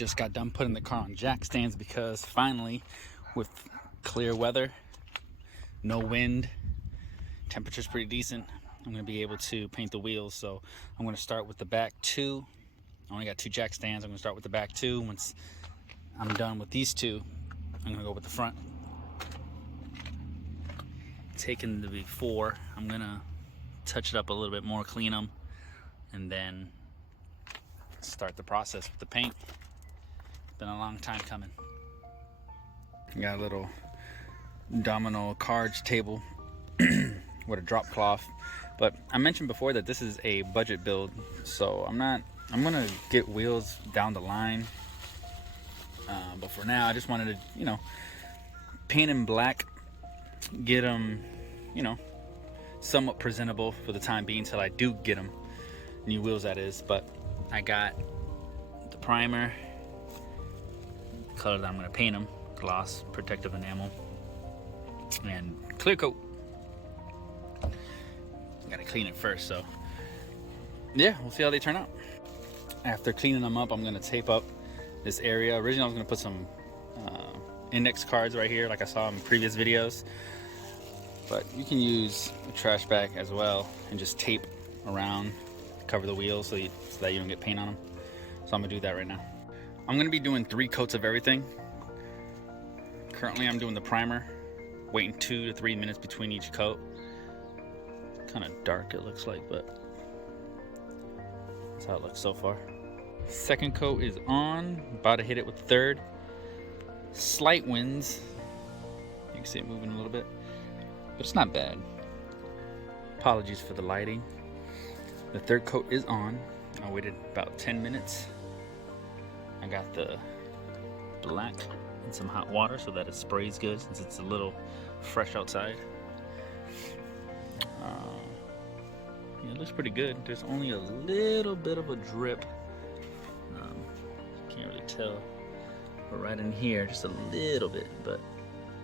Just got done putting the car on jack stands because finally, with clear weather, no wind, temperature's pretty decent, I'm going to be able to paint the wheels. So I'm going to start with the back two. I only got 2 jack stands. I'm going to start with the back 2. Once I'm done with these 2, I'm going to go with the front. Taking the before, I'm going to touch it up a little bit more, clean them, and then start the process with the paint. Been a long time coming. Got a little domino cards table with a drop cloth, but I mentioned before that this is a budget build, so I'm gonna get wheels down the line, but for now I just wanted to paint them black, get them somewhat presentable for the time being till I do get them new wheels, that is. But I got the primer, color that I'm going to paint them, gloss, protective enamel, and clear coat. Gotta clean it first, so yeah, we'll see how they turn out. After cleaning them up, I'm going to tape up this area. Originally I was going to put some index cards right here like I saw in previous videos, but you can use a trash bag as well and just tape around, cover the wheels so that you don't get paint on them. So I'm going to do that right now. I'm going to be doing 3 coats of everything. Currently I'm doing the primer, waiting 2 to 3 minutes between each coat. Kind of dark it looks like, but that's how it looks so far. Second coat is on, about to hit it with the third. Slight winds, you can see it moving a little bit, but it's not bad. Apologies for the lighting. The third coat is on. I waited about 10 minutes. I got the black in some hot water so that it sprays good since it's a little fresh outside. Yeah, it looks pretty good. There's only a little bit of a drip. Can't really tell. But right in here, just a little bit, but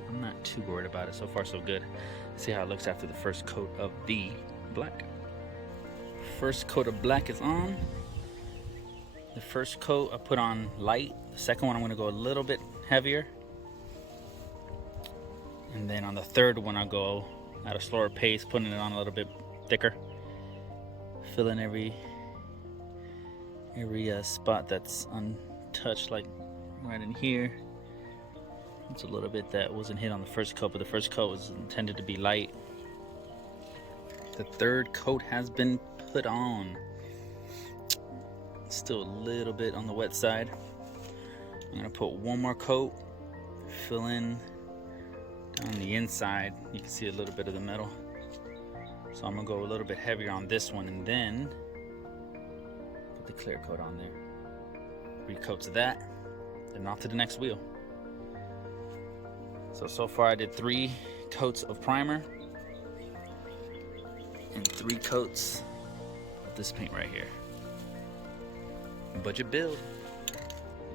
I'm not too worried about it. So far, so good. Let's see how it looks after the first coat of the black. First coat of black is on. The first coat I put on light. The second one I'm going to go a little bit heavier. And then on the third one I'll go at a slower pace, putting it on a little bit thicker. Fill in every spot that's untouched, like right in here. It's a little bit that wasn't hit on the first coat, but the first coat was intended to be light. The third coat has been put on. Still a little bit on the wet side. I'm gonna put one more coat, fill in on the inside. You can see a little bit of the metal. So I'm gonna go a little bit heavier on this one and then put the clear coat on there. 3 coats of that, then off to the next wheel. So far I did 3 coats of primer and 3 coats of this paint right here. Budget build.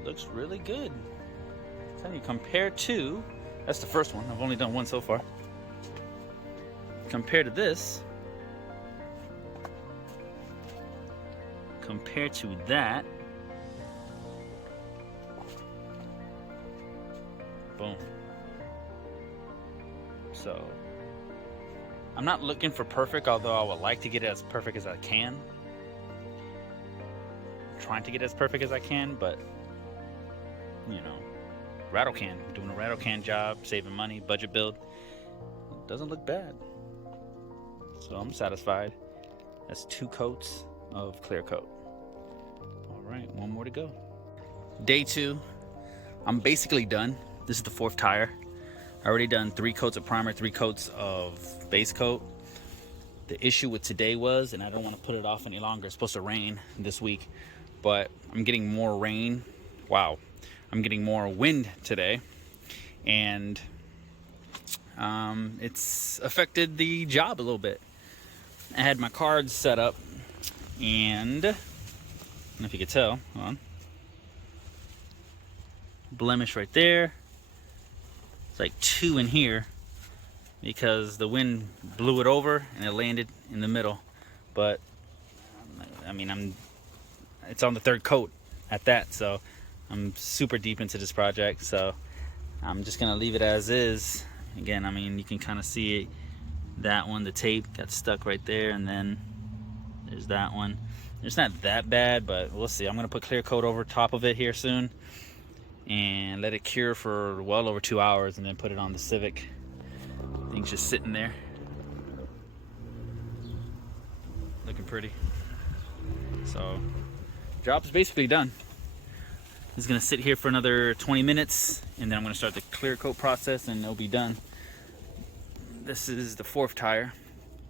Looks really good. I'm telling you, compared to, that's the first one. I've only done one so far. Compared to this, compared to that, boom. So I'm not looking for perfect, although I would like to get it as perfect as I can. I'm trying to get it as perfect as I can, but rattle can. I'm doing a rattle can job, saving money, budget build. It doesn't look bad. So I'm satisfied. That's 2 coats of clear coat. All right, one more to go. Day 2, I'm basically done. This is the 4th tire. I already done 3 coats of primer, 3 coats of base coat. The issue with today was, and I don't want to put it off any longer, it's supposed to rain this week, but I'm getting more rain. Wow. I'm getting more wind today, and it's affected the job a little bit. I had my cards set up, and I don't know if you could tell, hold on. Blemish right there. It's like 2 in here because the wind blew it over and it landed in the middle. But I mean, it's on the 3rd coat at that, so I'm super deep into this project, so I'm just gonna leave it as is. Again, I mean, you can kind of see it, that one, the tape got stuck right there, and then there's that one. It's not that bad, but we'll see. I'm gonna put clear coat over top of it here soon and let it cure for well over 2 hours, and then put it on the Civic. Thing's just sitting there, looking pretty. So job's basically done. It's gonna sit here for another 20 minutes, and then I'm gonna start the clear coat process, and it'll be done. This is the 4th tire,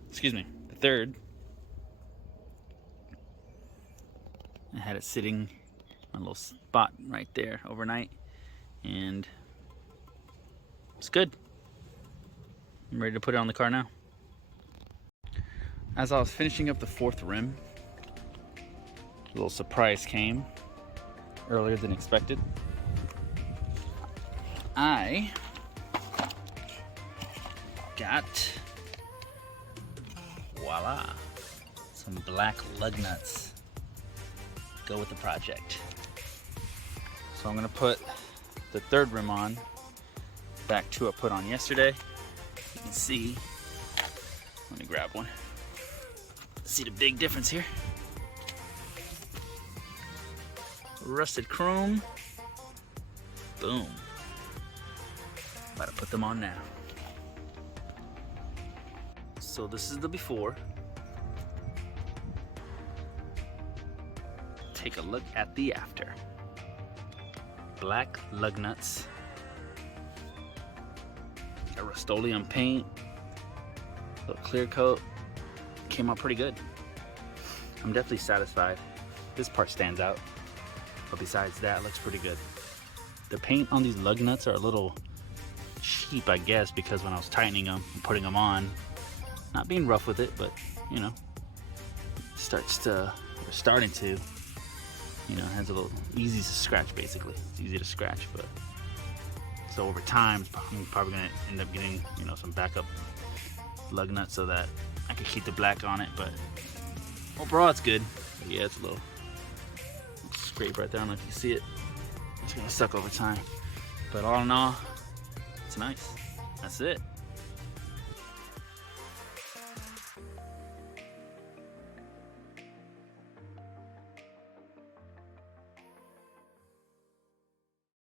excuse me, the 3rd. I had it sitting on a little spot right there overnight, and it's good. I'm ready to put it on the car now. As I was finishing up the 4th rim, a little surprise came earlier than expected. I got, voila, some black lug nuts. Go with the project. So I'm gonna put the 3rd rim on, back 2 I put on yesterday. You can see, let me grab one. See the big difference here? Rusted chrome, boom. About to put them on now. So this is the before. Take a look at the after. Black lug nuts, a Rust-Oleum paint, a little clear coat. Came out pretty good. I'm definitely satisfied. This part stands out, but besides that, it looks pretty good. The paint on these lug nuts are a little cheap, I guess, because when I was tightening them and putting them on, not being rough with it, but you know, starting to, you know, it has a little easy to scratch. Basically, it's easy to scratch, but so over time, I'm probably gonna end up getting, you know, some backup lug nuts so that I can keep the black on it. But overall, it's good. But yeah, it's a little scrape right there. I don't know if you see it. It's gonna suck over time, but all in all, it's nice. That's it.